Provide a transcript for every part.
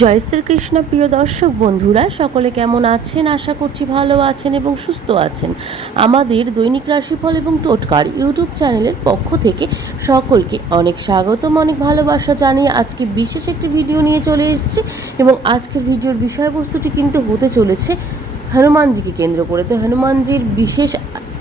জয় শ্রীকৃষ্ণ, প্রিয় দর্শক বন্ধুরা, সকলে কেমন আছেন? আশা করছি ভালো আছেন এবং সুস্থ আছেন। আমাদের দৈনিক রাশিফল এবং টোটকার ইউটিউব চ্যানেলের পক্ষ থেকে সকলকে অনেক স্বাগতম, অনেক ভালোবাসা জানিয়ে আজকে বিশেষ একটি ভিডিও নিয়ে চলে এসেছি এবং আজকের ভিডিওর বিষয়বস্তুটি কিন্তু হতে চলেছে হনুমানজিকে কেন্দ্র করে। তো হনুমানজির বিশেষ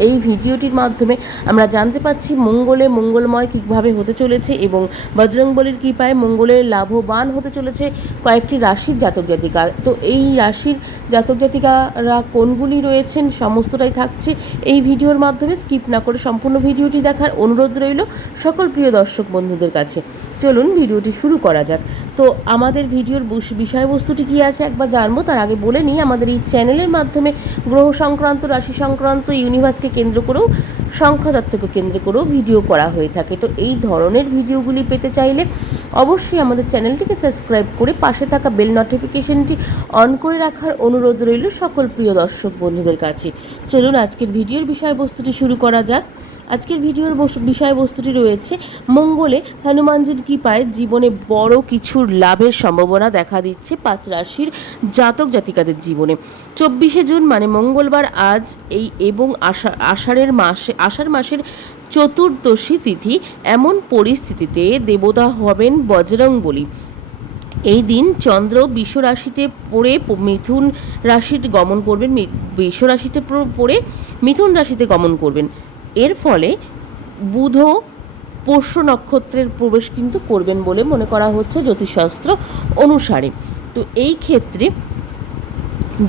এই ভিডিওটির মাধ্যমে আমরা জানতে পাচ্ছি মঙ্গলে মঙ্গলময় কীভাবে হতে চলেছে এবং বজরংবলির কৃপায় মঙ্গলে লাভবান হতে চলেছে কয়েকটি রাশির জাতক জাতিকা। তো এই রাশির জাতক জাতিকারা কোনগুলি রয়েছেন সমস্তটাই থাকছে এই ভিডিওর মাধ্যমে। স্কিপ না করে সম্পূর্ণ ভিডিওটি দেখার অনুরোধ রইল সকল প্রিয় দর্শক বন্ধুদের কাছে। চলুন ভিডিওটি শুরু করা যাক। তো আমাদের ভিডিওর বস- বিষয়বস্তুটি কী আছে একবার জানব, তার আগে বলে নিই, আমাদের এই চ্যানেলের মাধ্যমে গ্রহ সংক্রান্ত, রাশি সংক্রান্ত ইউনিভার্সকে কেন্দ্র করেও, সংখ্যাতত্ত্বকে কেন্দ্র করেও ভিডিও করা হয়ে থাকে। তো এই ধরনের ভিডিওগুলি পেতে চাইলে অবশ্যই আমাদের চ্যানেলটিকে সাবস্ক্রাইব করে পাশে থাকা বেল নোটিফিকেশনটি অন করে রাখার অনুরোধ রইল সকল প্রিয় দর্শক বন্ধুদের কাছে। চলুন আজকের ভিডিওর বিষয়বস্তুটি শুরু করা যাক। আজকের ভিডিওর বস- বিষয়বস্তুটি রয়েছে মঙ্গলে হনুমানজির কৃপায় জীবনে বড় কিছুর লাভের সম্ভাবনা দেখা দিচ্ছে পাঁচ রাশির জাতক জাতিকাদের জীবনে। চব্বিশে জুন মানে মঙ্গলবার আজ এই এবং আষাঢ় আষাঢ়ের মাসে আষাঢ় মাসের চতুর্দশী তিথি এমন পরিস্থিতিতে দেবতা হবেন বজরং বলি এই দিন চন্দ্র বিশ্ব রাশিতে পড়ে মিথুন রাশিতে গমন করবেন বিশ্ব রাশিতে পড়ে মিথুন রাশিতে গমন করবেন। এর ফলে বুধ পোষ্য নক্ষত্রের প্রবেশ কিন্তু করবেন বলে মনে করা হচ্ছে জ্যোতিষশাস্ত্র অনুসারে। তো এই ক্ষেত্রে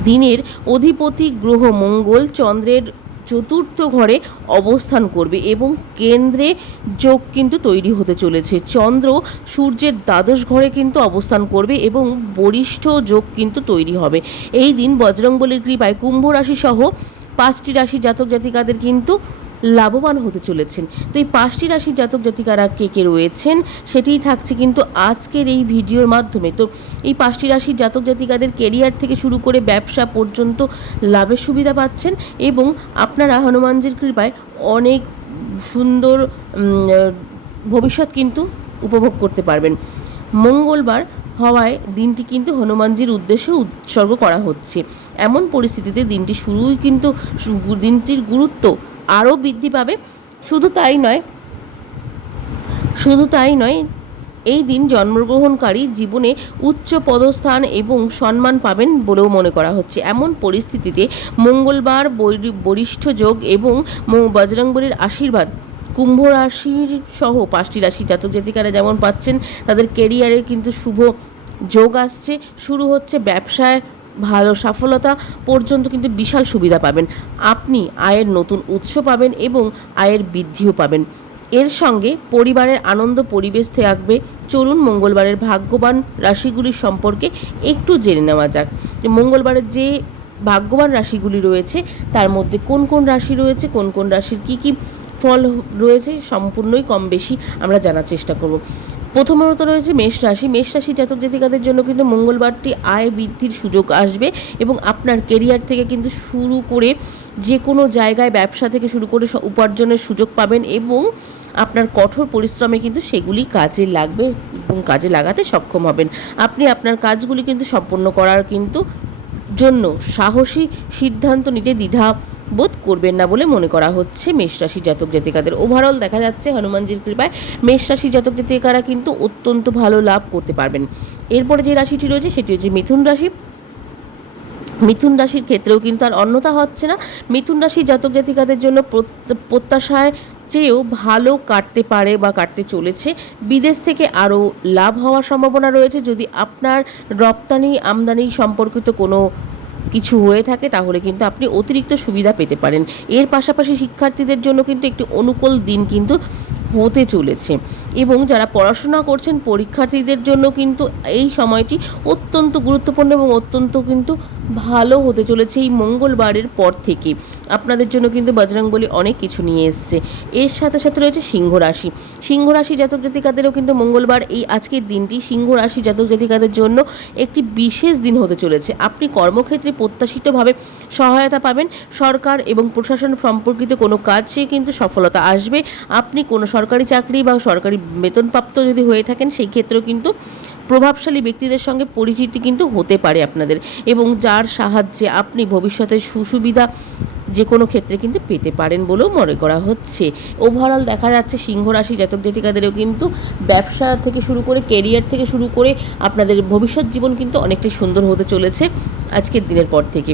দিনের অধিপতি গ্রহ মঙ্গল চন্দ্রের চতুর্থ ঘরে অবস্থান করবে এবং কেন্দ্রে যোগ কিন্তু তৈরি হতে চলেছে। চন্দ্র সূর্যের দ্বাদশ ঘরে কিন্তু অবস্থান করবে এবং বরিষ্ঠ যোগ কিন্তু তৈরি হবে। এই দিন বজরংবলীর কৃপায় কুম্ভ রাশি সহ পাঁচটি রাশি জাতক জাতিকাদের কিন্তু লাভবান হতে চলেছেন। তো এই পাঁচটি রাশির জাতক জাতিকারা কে কে রয়েছেন সেটিই থাকছে কিন্তু আজকের এই ভিডিওর মাধ্যমে। তো এই পাঁচটি রাশির জাতক জাতিকাদের কেরিয়ার থেকে শুরু করে ব্যবসা পর্যন্ত লাভের সুবিধা পাচ্ছেন এবং আপনারা হনুমানজির কৃপায় অনেক সুন্দর ভবিষ্যৎ কিন্তু উপভোগ করতে পারবেন। মঙ্গলবার হওয়ায় দিনটি কিন্তু হনুমানজির উদ্দেশ্যে উৎসর্গ করা হচ্ছে। এমন পরিস্থিতিতে দিনটি শুরুই কিন্তু দিনটির গুরুত্ব আরও বৃদ্ধি পাবে। শুধু তাই নয়, শুধু তাই নয়, এই দিন জন্মগ্রহণকারী জীবনে উচ্চ পদস্থান এবং সম্মান পাবেন বলেও মনে করা হচ্ছে। এমন পরিস্থিতিতে মঙ্গলবার বরিষ্ঠ যোগ এবং বজরংবলীর আশীর্বাদ, কুম্ভ রাশির সহ পাঁচটি রাশি জাতক জাতিকারা যেমন পাচ্ছেন, তাদের কেরিয়ারে কিন্তু শুভ যোগ আসছে। শুরু হচ্ছে ব্যবসায় ভালো সফলতা পর্যন্ত কিন্তু বিশাল সুবিধা পাবেন। আপনি আয়ের নতুন উৎস পাবেন এবং আয়ের বৃদ্ধিও পাবেন। এর সঙ্গে পরিবারের আনন্দ পরিবেশ থাকবে। চলুন মঙ্গলবারের ভাগ্যবান রাশিগুলির সম্পর্কে একটু জেনে নেওয়া যাক। যে মঙ্গলবারের যে ভাগ্যবান রাশিগুলি রয়েছে, তার মধ্যে কোন কোন রাশি রয়েছে, কোন কোন রাশির কি কি ফল রয়েছে, সম্পূর্ণই কম বেশি আমরা জানার চেষ্টা করব। প্রথমত রয়েছে মেষ রাশি। মেষ রাশি জাতক জাতিকাদের জন্য কিন্তু মঙ্গলবারটি আয় বৃদ্ধির সুযোগ আসবে এবং আপনার কেরিয়ার থেকে কিন্তু শুরু করে যে কোনো জায়গায় ব্যবসা থেকে শুরু করে উপার্জনের সুযোগ পাবেন এবং আপনার কঠোর পরিশ্রমে কিন্তু সেগুলি কাজে লাগবে এবং কাজে লাগাতে সক্ষম হবেন। আপনি আপনার কাজগুলি কিন্তু সম্পন্ন করার কিন্তু জন্য সাহসী সিদ্ধান্ত নিতে দ্বিধা বোধ করবেন না বলে মনে করা হচ্ছে মেষ রাশি জাতক জাতিকাদের। ওভারঅল দেখা যাচ্ছে হনুমানজির কৃপায় মেষ রাশি জাতক জাতিকারা কিন্তু অত্যন্ত ভালো লাভ করতে পারবেন। এরপরে যে রাশিটি রয়েছে সেটি হচ্ছে মিথুন রাশি। মিথুন রাশির ক্ষেত্রেও কিন্তু আর অন্যতা হচ্ছে না। মিথুন রাশির জাতক জাতিকাদের জন্য প্রত- প্রত্যাশায় চেয়েও ভালো কাটতে পারে বা কাটতে চলেছে। বিদেশ থেকে আরও লাভ হওয়ার সম্ভাবনা রয়েছে। যদি আপনার রপ্তানি আমদানি সম্পর্কিত কোনো কিছু হয়ে থাকে, তাহলে কিন্তু আপনি অতিরিক্ত সুবিধা পেতে পারেন। এর পাশাপাশি শিক্ষার্থীদের জন্য কিন্তু একটি অনুকূল দিন কিন্তু হতে চলেছে। এবং যারা পড়াশোনা করছেন পরীক্ষার্থীদের জন্য কিন্তু এই সময়টি অত্যন্ত গুরুত্বপূর্ণ এবং অত্যন্ত কিন্তু ভালো হতে চলেছে এই মঙ্গলবারের পর থেকে। আপনাদের জন্য কিন্তু বজরংবলী অনেক কিছু নিয়ে এসছে। এর সাথে সাথে রয়েছে সিংহ রাশি। সিংহ রাশি জাতক জাতিকাদেরও কিন্তু মঙ্গলবার এই আজকের দিনটি সিংহ রাশি জাতক জাতিকাদের জন্য একটি বিশেষ দিন হতে চলেছে। আপনি কর্মক্ষেত্রে প্রত্যাশিতভাবে সহায়তা পাবেন। সরকার এবং প্রশাসন সম্পর্কিত কোনো কাজে কিন্তু সফলতা আসবে। আপনি কোনো সরকারি চাকরি বা সরকারি বেতনপ্রাপ্ত যদি হয়ে থাকেন, সেই ক্ষেত্রেও কিন্তু প্রভাবশালী ব্যক্তিদের সঙ্গে পরিচিতি কিন্তু হতে পারে আপনাদের। এবং যার সাহায্যে আপনি ভবিষ্যতে সুসুবিধা যে কোনো ক্ষেত্রে কিন্তু পেতে পারেন বলেও মনে করা হচ্ছে। ওভারঅল দেখা যাচ্ছে সিংহ রাশি জাতক জাতিকাদেরও কিন্তু ব্যবসা থেকে শুরু করে কেরিয়ার থেকে শুরু করে আপনাদের ভবিষ্যৎ জীবন কিন্তু অনেকটাই সুন্দর হতে চলেছে আজকের দিনের পর থেকে।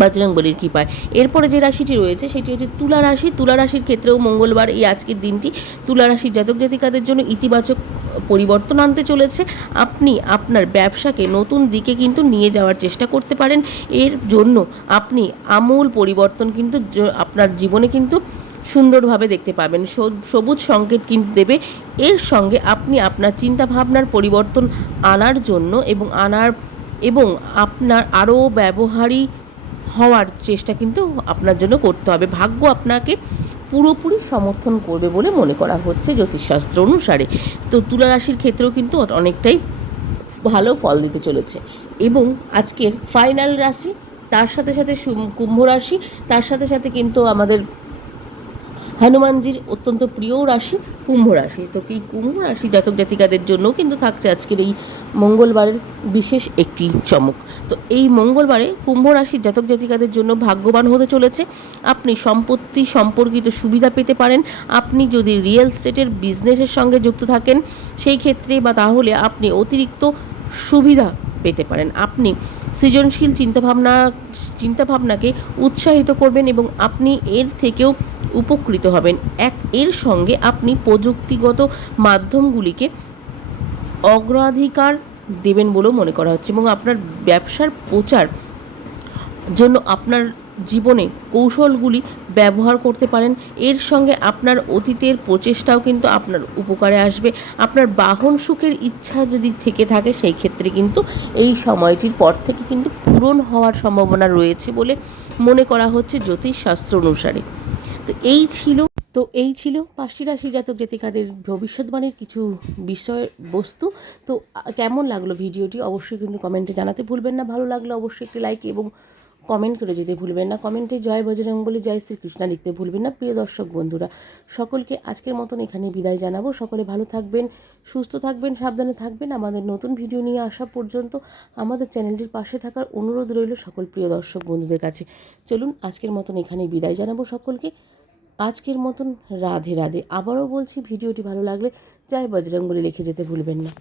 বজরংবলির কৃপায়। এরপরে যে রাশিটি রয়েছে, সেটি হচ্ছে তুলা রাশি। তুলা রাশির ক্ষেত্রেও মঙ্গলবার এই আজকের দিনটি তুলা রাশির জাতক জাতিকাদের জন্য ইতিবাচক পরিবর্তন আনতে চলেছে। আপনি আপনার ব্যবসাকে নতুন দিকে কিন্তু নিয়ে যাওয়ার চেষ্টা করতে পারেন। এর জন্য আপনি আমূল পরিবর্তন কিন্তু আপনার জীবনে কিন্তু সুন্দরভাবে দেখতে পাবেন। সবুজ সংকেত কিন্তু দেবে। এর সঙ্গে আপনি আপনার চিন্তা ভাবনার পরিবর্তন আনার জন্য এবং আনার, এবং আপনার আরও ব্যবহারী হওয়ার চেষ্টা কিন্তু আপনার জন্য করতে হবে। ভাগ্য আপনাকে পুরোপুরি সমর্থন করবে বলে মনে করা হচ্ছে জ্যোতিষশাস্ত্র অনুসারে। তো তুলা রাশির ক্ষেত্রেও কিন্তু অনেকটাই ভালো ফল দিতে চলেছে। এবং আজকের ফাইনাল রাশি, তার সাথে সাথে কুম্ভ রাশি, তার সাথে সাথে কিন্তু আমাদের হনুমানজির অত্যন্ত প্রিয় রাশি কুম্ভ রাশি। তো এই কুম্ভ রাশি জাতক জাতিকাদের জন্য কিন্তু থাকছে আজকের এই মঙ্গলবারের বিশেষ একটি চমক। তো এই মঙ্গলবারে কুম্ভ রাশির জাতক জাতিকাদের জন্য ভাগ্যবান হতে চলেছে। আপনি সম্পত্তি সম্পর্কিত সুবিধা পেতে পারেন। আপনি যদি রিয়েল স্টেটের বিজনেসের সঙ্গে যুক্ত থাকেন, সেই ক্ষেত্রে বা তাহলে আপনি অতিরিক্ত সুবিধা পেতে পারেন। আপনি সৃজনশীল চিন্তাভাবনা, চিন্তাভাবনাকে উৎসাহিত করবেন এবং আপনি এর থেকেও উপকৃত হবেন। এক, এর সঙ্গে আপনি প্রযুক্তিগত মাধ্যমগুলিকে অগ্রাধিকার দেবেন বলেও মনে করা হচ্ছে এবং আপনার ব্যবসার প্রচার জন্য আপনার জীবনে কৌশলগুলি ব্যবহার করতে পারেন। এর সঙ্গে আপনার অতীতের প্রচেষ্টাও কিন্তু আপনার উপকারে আসবে। আপনার বাহন সুখের ইচ্ছা যদি থেকে থাকে, সেই ক্ষেত্রে কিন্তু এই সময়টির পর থেকে কিন্তু পূরণ হওয়ার সম্ভাবনা রয়েছে বলে মনে করা হচ্ছে জ্যোতিষশাস্ত্র অনুসারে। তো এই ছিল, তো এই ছিল পাঁচটি রাশি জাতক জাতিকাদের ভবিষ্যৎবাণীর কিছু বিষয়, বস্তু। তো কেমন লাগল ভিডিওটি? অবশ্যই কিন্তু কমেন্টে জানাতে ভুলবেন না। ভালো লাগলে অবশ্যই একটি লাইক এবং কমেন্ট করে যেতে ভুলবেন না। কমেন্টে জয় বজরঙ্গলি জয় শ্রীকৃষ্ণ লিখতে ভুলবেন না। প্রিয় দর্শক বন্ধুরা, সকলকে আজকের মতন এখানে বিদায় জানাব। সকলে ভালো থাকবেন, সুস্থ থাকবেন, সাবধানে থাকবেন। আমাদের নতুন ভিডিও নিয়ে আসা পর্যন্ত আমাদের চ্যানেলটির পাশে থাকার অনুরোধ রইল সকল প্রিয় দর্শক বন্ধুদের কাছে। চলুন, আজকের মতন এখানে বিদায় জানাব সকলকে। আজকের মতন রাধে রাধে। আবারও বলছি, ভিডিওটি ভালো লাগলে জয় বজরঙ্গলি লিখে যেতে ভুলবেন না।